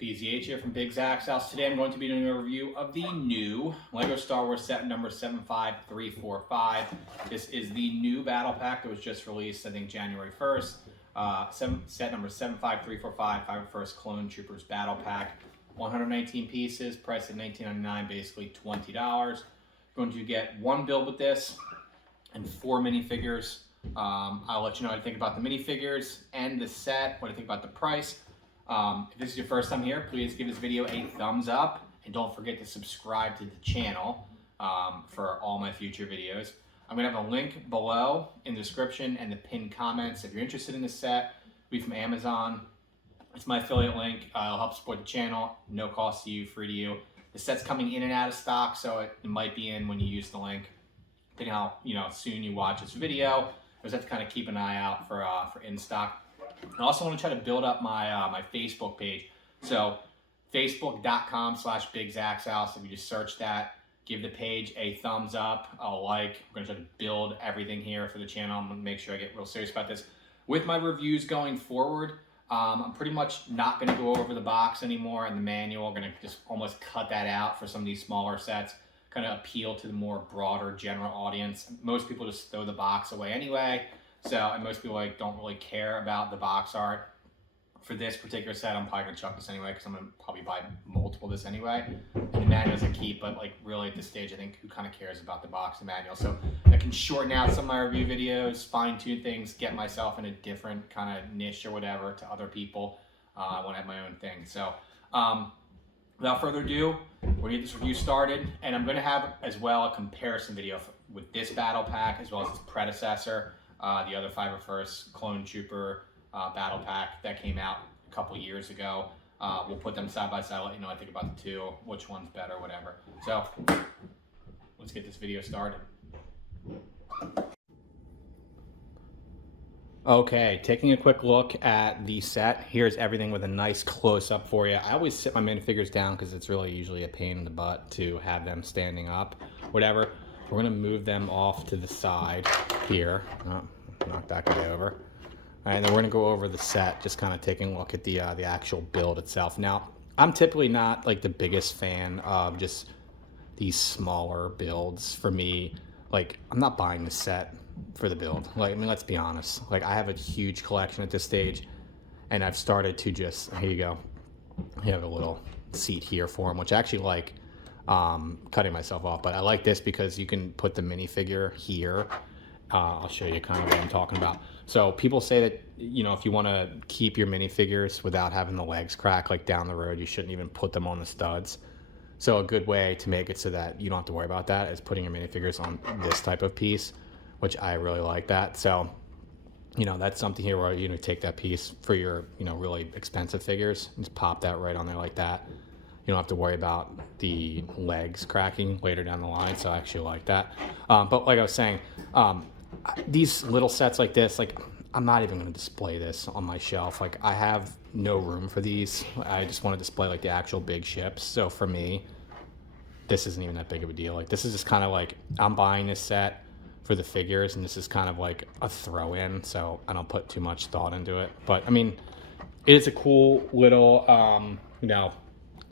BZH here from Big Zach's House. Today I'm going to be doing a review of the new LEGO Star Wars set number 75345. This is the new battle pack that was just released, I think, January 1st. Set number 75345, Fire First Clone Troopers Battle Pack. 119 pieces, priced at $19.99, basically $20. Going to get one build with this and 4 minifigures. I'll let you know what I think about the minifigures and the set, what I think about the price. If this is your first time here, please give this video a thumbs up and don't forget to subscribe to the channel for all my future videos. I'm going to have a link below in the description and the pinned comments. If you're interested in this set, it'll be from Amazon. It's my affiliate link. It'll help support the channel. No cost to you, free to you. The set's coming in and out of stock, so it might be in when you use the link. Depending how soon you watch this video, I just have to kind of keep an eye out for in stock. I also want to try to build up my my Facebook page. So facebook.com/Big Zach's House. If you just search that, give the page a thumbs up, a like. I'm going to try to build everything here for the channel. I'm going to make sure I get real serious about this. With my reviews going forward, I'm pretty much not going to go over the box anymore and the manual. I'm going to just almost cut that out for some of these smaller sets, kind of appeal to the more broader general audience. Most people just throw the box away anyway. And most people don't really care about the box art. For this particular set, I'm probably gonna chuck this anyway because I'm gonna probably buy multiple of this anyway. And the manual's a keep, but really at this stage, I think who kind of cares about the box and manual? So I can shorten out some of my review videos, fine tune things, get myself in a different kind of niche or whatever to other people. I want to have my own thing. So without further ado, we're gonna get this review started, and I'm gonna have as well a comparison video with this battle pack as well as its predecessor. The other Fiber First Clone Trooper battle pack that came out a couple years ago. We'll put them side by side, let you know what I think about the two, which one's better, whatever. So let's get this video started. Okay, taking a quick look at the set. Here's everything with a nice close-up for you. I always sit my minifigures down because it's really usually a pain in the butt to have them standing up, whatever. We're gonna move them off to the side here. Oh, knock that guy over. All right, and then we're gonna go over the set, just kind of taking a look at the actual build itself. Now, I'm typically not like the biggest fan of just these smaller builds. For me, I'm not buying the set for the build. Let's be honest. I have a huge collection at this stage, and I've started to just, here you go. You have a little seat here for them, which I actually like. Cutting myself off, but I like this because you can put the minifigure here. I'll show you kind of what I'm talking about. So people say that, if you want to keep your minifigures without having the legs crack, down the road, you shouldn't even put them on the studs. So a good way to make it so that you don't have to worry about that is putting your minifigures on this type of piece, which I really like that. So, that's something here where you take that piece for your, really expensive figures and just pop that right on there like that. You don't have to worry about the legs cracking later down the line, so I actually like that. But like I was saying, these little sets like this, I'm not even going to display this on my shelf. I have no room for these. I just want to display the actual big ships. So for me, this isn't even that big of a deal. This is just kind of I'm buying this set for the figures, and this is kind of a throw-in, so I don't put too much thought into it. But I mean, it is a cool little,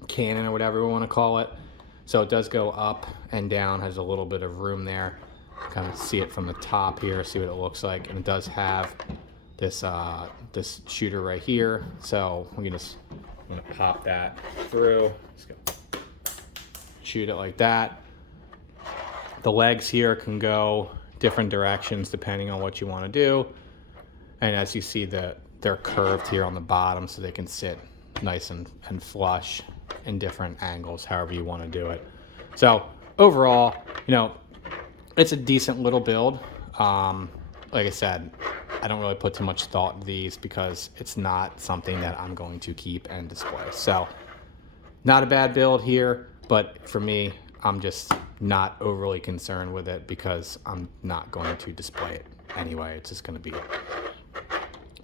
cannon or whatever we want to call it. So it does go up and down, has a little bit of room there. Kind of see it from the top here, see what it looks like. And it does have this this shooter right here. So I'm gonna pop that through. Just go shoot it like that. The legs here can go different directions depending on what you want to do. And as you see, they're curved here on the bottom so they can sit nice and flush in different angles, however you want to do it. So overall, it's a decent little build. Like I said, I don't really put too much thought into these because it's not something that I'm going to keep and display. So not a bad build here, but for me, I'm just not overly concerned with it because I'm not going to display it anyway. It's just going to be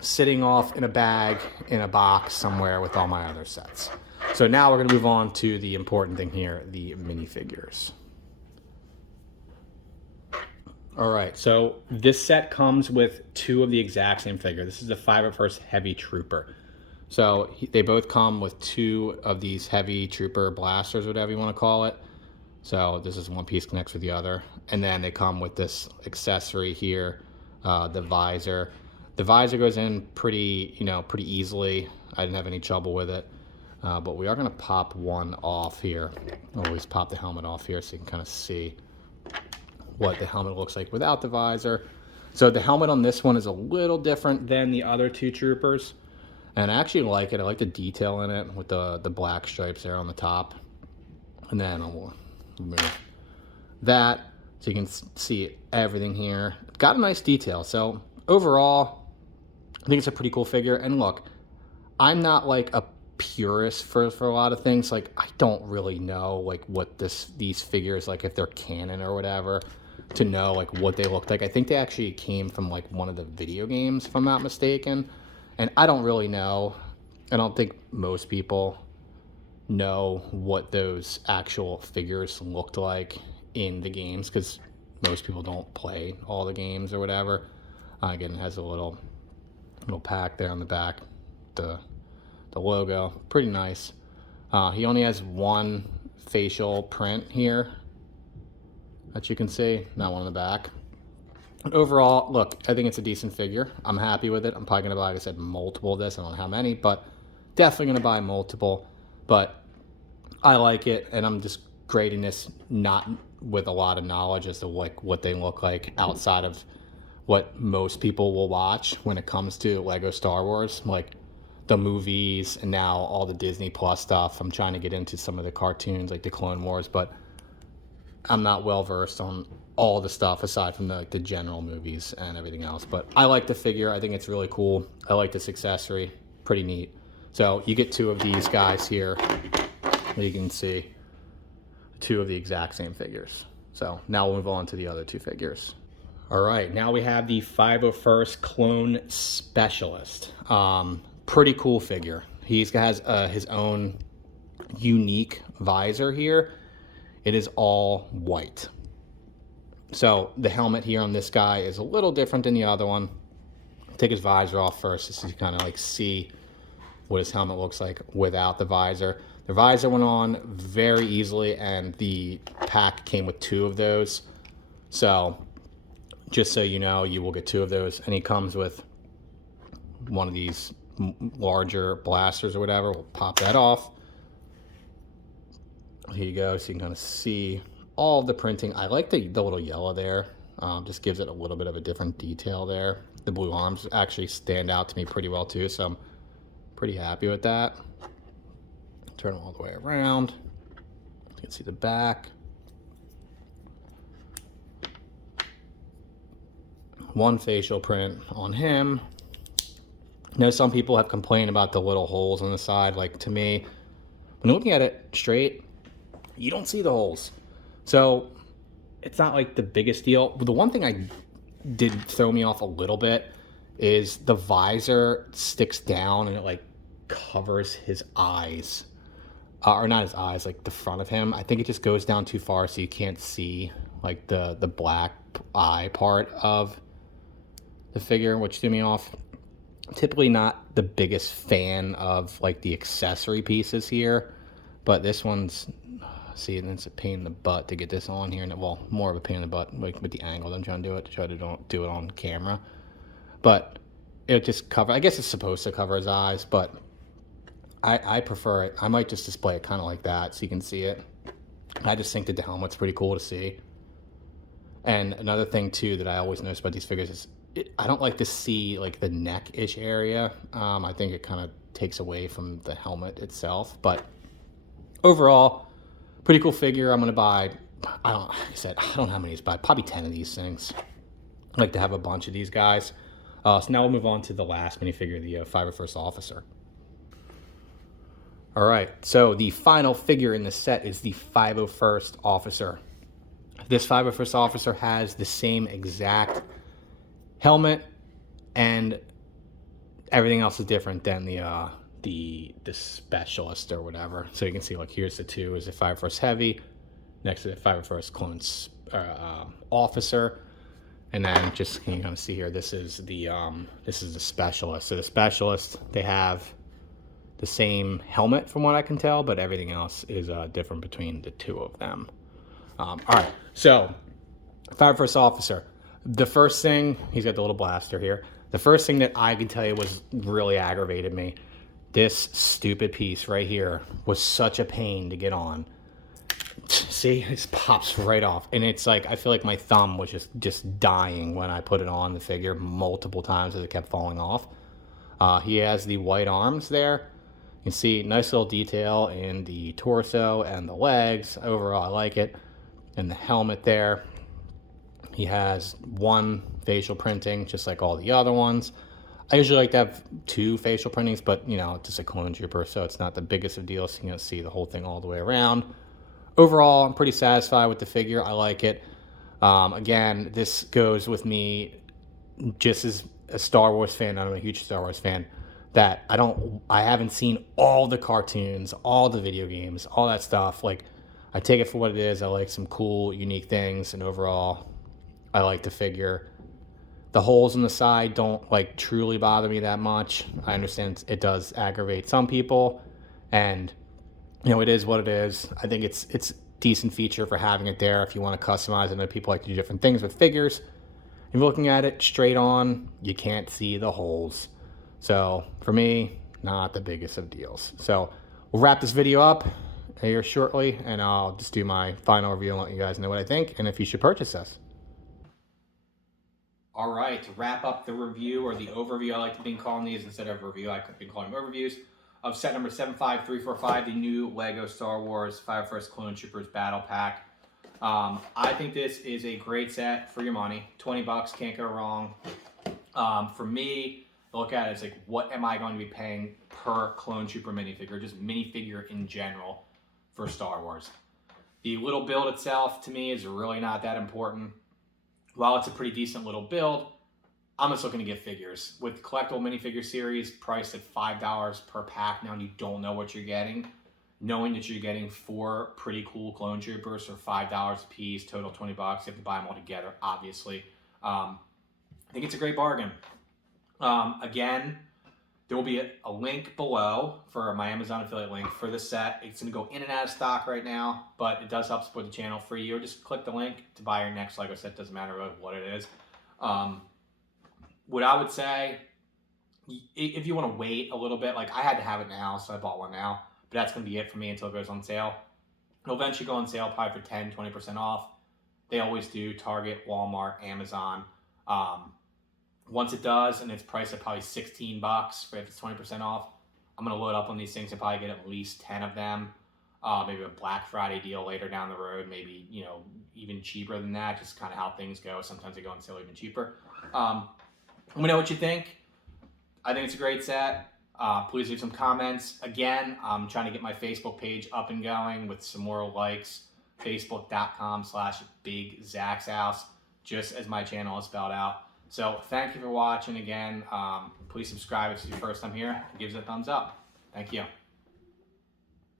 sitting off in a bag in a box somewhere with all my other sets. So now we're going to move on to the important thing here, the minifigures. All right, so this set comes with 2 of the exact same figure. This is the Fiber First Heavy Trooper. So they both come with 2 of these heavy trooper blasters, whatever you want to call it. So this is one piece connects with the other. And then they come with this accessory here, the visor. The visor goes in pretty easily. I didn't have any trouble with it. But we are going to pop one off here. Always pop the helmet off here so you can kind of see what the helmet looks like without the visor. So the helmet on this one is a little different than the other 2 troopers. And I actually like it. I like the detail in it with the black stripes there on the top. And then I'll move that so you can see everything here. Got a nice detail. So overall, I think it's a pretty cool figure. And look, I'm not like a purist for a lot of things. Like, I don't really know like what these figures, like if they're canon or whatever, to know like what they look like. I think they actually came from like one of the video games, if I'm not mistaken. And I don't really know. I don't think most people know what those actual figures looked like in the games, because most people don't play all the games or whatever. Again, it has a little pack there on the back, the logo, pretty nice. He only has 1 facial print here that you can see, not one on the back. But overall, look, I think it's a decent figure. I'm happy with it. I'm probably gonna buy, like I said, multiple of this. I don't know how many, but definitely gonna buy multiple. But I like it, and I'm just grading this not with a lot of knowledge as to like what they look like outside of what most people will watch when it comes to Lego Star Wars, like the movies and now all the Disney Plus stuff. I'm trying to get into some of the cartoons like the Clone Wars, but I'm not well versed on all the stuff aside from the general movies and everything else. But I like the figure. I think it's really cool. I like this accessory. Pretty neat. So you get 2 of these guys here. You can see 2 of the exact same figures. So now we'll move on to the other 2 figures. All right, now we have the 501st Clone Specialist. Pretty cool figure. He has his own unique visor here. It is all white. So the helmet here on this guy is a little different than the other one. Take his visor off first just to kind of like see what his helmet looks like without the visor. The visor went on very easily, and the pack came with 2 of those. So just so you know, you will get 2 of those, and he comes with one of these larger blasters or whatever. We'll pop that off. Here you go, so you can kind of see all of the printing. I like the little yellow there. Just gives it a little bit of a different detail there. The blue arms actually stand out to me pretty well too, so I'm pretty happy with that. Turn them all the way around. You can see the back. 1 facial print on him. I know some people have complained about the little holes on the side. Like, to me, when looking at it straight, you don't see the holes. So it's not like the biggest deal. But the one thing I did throw me off a little bit is the visor sticks down and it like covers his eyes. Or not his eyes, like the front of him. I think it just goes down too far so you can't see like the black eye part of the figure, which threw me off. Typically not the biggest fan of like the accessory pieces here, but this one's, see, and it's a pain in the butt to get this on here, and well, more of a pain in the butt like with the angle that I'm trying to do it, to try to don't do it on camera. But it just cover, I guess it's supposed to cover his eyes, but I prefer it. I might just display it kind of like that so you can see it. I just think that the helmet's pretty cool to see. And another thing too that I always notice about these figures is I don't like to see like the neck-ish area. I think it kind of takes away from the helmet itself. But overall, pretty cool figure. I'm gonna buy, like I said, I don't know how many to buy. Probably 10 of these things. I like to have a bunch of these guys. So now we'll move on to the last minifigure, the 501st Officer. All right, so the final figure in the set is the 501st Officer. This 501st Officer has the same exact helmet, and everything else is different than the Specialist or whatever. So you can see, like, here's the 2 is the 501st Heavy, next to the 501st Clone Officer, and then just you can kind of see here, this is the Specialist. So the Specialist, they have the same helmet from what I can tell, but everything else is different between the two of them. All right, so Fire First Officer. The first thing, he's got the little blaster here. The first thing that I can tell you was really aggravated me. This stupid piece right here was such a pain to get on. See, it just pops right off. And it's like, I feel like my thumb was just dying when I put it on the figure multiple times as it kept falling off. He has the white arms there. You can see nice little detail in the torso and the legs. Overall, I like it. And the helmet there. He has one facial printing, just like all the other ones. I usually like to have two facial printings, but, you know, it's just a clone trooper, so it's not the biggest of deals. You can see the whole thing all the way around. Overall, I'm pretty satisfied with the figure. I like it. Again, this goes with me just as a Star Wars fan. I'm a huge Star Wars fan. That I haven't seen all the cartoons, all the video games, all that stuff. Like, I take it for what it is. I like some cool, unique things, and overall, I like the figure. The holes in the side don't like truly bother me that much. I understand it does aggravate some people, and you know, it is what it is. I think it's decent feature for having it there if you want to customize it. I know people like to do different things with figures. If you're looking at it straight on, you can't see the holes. So for me, not the biggest of deals. So we'll wrap this video up here shortly, and I'll just do my final review and let you guys know what I think and if you should purchase this. All right, to wrap up the review, or the overview, I like to be calling these instead of review, I could be calling them overviews, of set number 75345, the new LEGO Star Wars Fire First Clone Troopers Battle Pack. I think this is a great set for your money. 20 bucks, can't go wrong. For me, look at it as like, what am I going to be paying per Clone Trooper minifigure, just minifigure in general for Star Wars. The little build itself, to me, is really not that important. While it's a pretty decent little build, I'm just looking to get figures. With collectible minifigure series priced at $5 per pack now, and you don't know what you're getting, knowing that you're getting 4 pretty cool clone troopers for $5 a piece, total 20 bucks, you have to buy them all together, obviously. I think it's a great bargain. Again, there will be a link below for my Amazon affiliate link for this set. It's going to go in and out of stock right now, but it does help support the channel for you. Or just click the link to buy your next LEGO set. Doesn't matter what it is. What I would say, if you want to wait a little bit, like I had to have it now, so I bought one now. But that's going to be it for me until it goes on sale. It'll eventually go on sale probably for 10, 20% off. They always do. Target, Walmart, Amazon. Once it does, and it's priced at probably 16 bucks if it's 20% off, I'm going to load up on these things and probably get at least 10 of them. Maybe a Black Friday deal later down the road, maybe, you know, even cheaper than that, just kind of how things go. Sometimes they go on sale even cheaper. Let me know what you think. I think it's a great set. Please leave some comments. Again, I'm trying to get my Facebook page up and going with some more likes. Facebook.com/BigZachsHouse, just as my channel is spelled out. So thank you for watching again. Please subscribe if it's your first time here. Give us a thumbs up. Thank you.